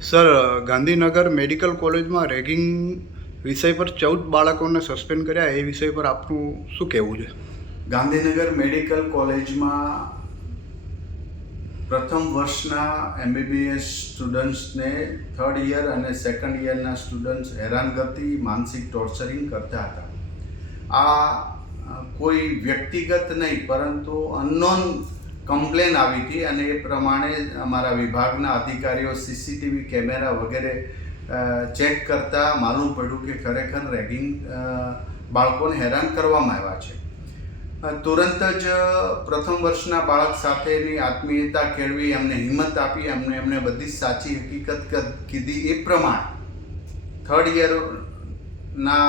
Sir, Gandhinagar medical કોલેજમાં ragging વિષય પર ચૌદ બાળકોને સસ્પેન્ડ કર્યા, એ વિષય પર આપનું શું કહેવું છે? ગાંધીનગર મેડિકલ કોલેજમાં પ્રથમ વર્ષના એમબીબીએસ સ્ટુડન્ટ્સને થર્ડ યર અને સેકન્ડ યરના સ્ટુડન્ટ્સ હેરાનગતિ, માનસિક ટોર્ચરિંગ કરતા હતા. આ કોઈ વ્યક્તિગત નહીં, પરંતુ અનનોન કમ્પ્લેન આવી હતી અને એ પ્રમાણે અમારા વિભાગના અધિકારીઓ સીસીટીવી કેમેરા વગેરે ચેક કરતા માલુમ પડ્યું કે ખરેખર રેગિંગ બાળકોને હેરાન કરવામાં આવ્યા છે. તુરંત જ પ્રથમ વર્ષના બાળક સાથેની આત્મીયતા કેળવી, એમને હિંમત આપી, એમને એમને બધી સાચી હકીકત કીધી. એ પ્રમાણે થર્ડ યરના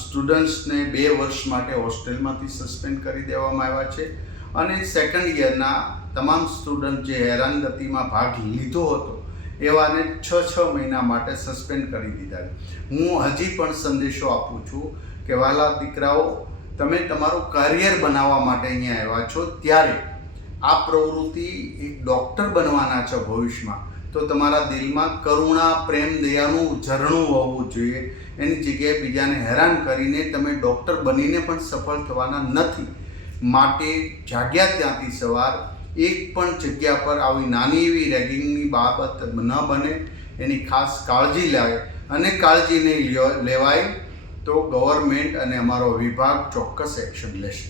સ્ટુડન્ટ્સને બે વર્ષ માટે હોસ્ટેલમાંથી સસ્પેન્ડ કરી દેવામાં આવ્યા છે. અને સેકન્ડ યરના તમામ સ્ટુડન્ટ જે હેરાનગતિમાં ભાગ લીધો હતો, એવાને છ છ મહિના માટે સસ્પેન્ડ કરી દીધા હું હજી પણ સંદેશો આપું છું કે, વાલા દીકરાઓ, તમે તમારું કરિયર બનાવવા માટે અહીંયા આવ્યા છો, ત્યારે આ પ્રવૃત્તિ એક ડૉક્ટર બનવાના છો ભવિષ્યમાં. તો તમારા દિલમાં કરુણા, પ્રેમ, દયાનું ઝરણું હોવું જોઈએ. એની જગ્યાએ બીજાને હેરાન કરીને તમે ડૉક્ટર બનીને પણ સફળ થવાના નથી. માટે જાગ્યા ત્યાંથી સવાર એક પણ જગ્યા પર આવી નાની એવી રેગિંગની બાબત ન બને. એની ખાસ કાળજી લાવે અને કાળજી નહીં લેવાય તો ગવર્મેન્ટ અને અમારો વિભાગ ચોક્કસ એક્શન લેશે.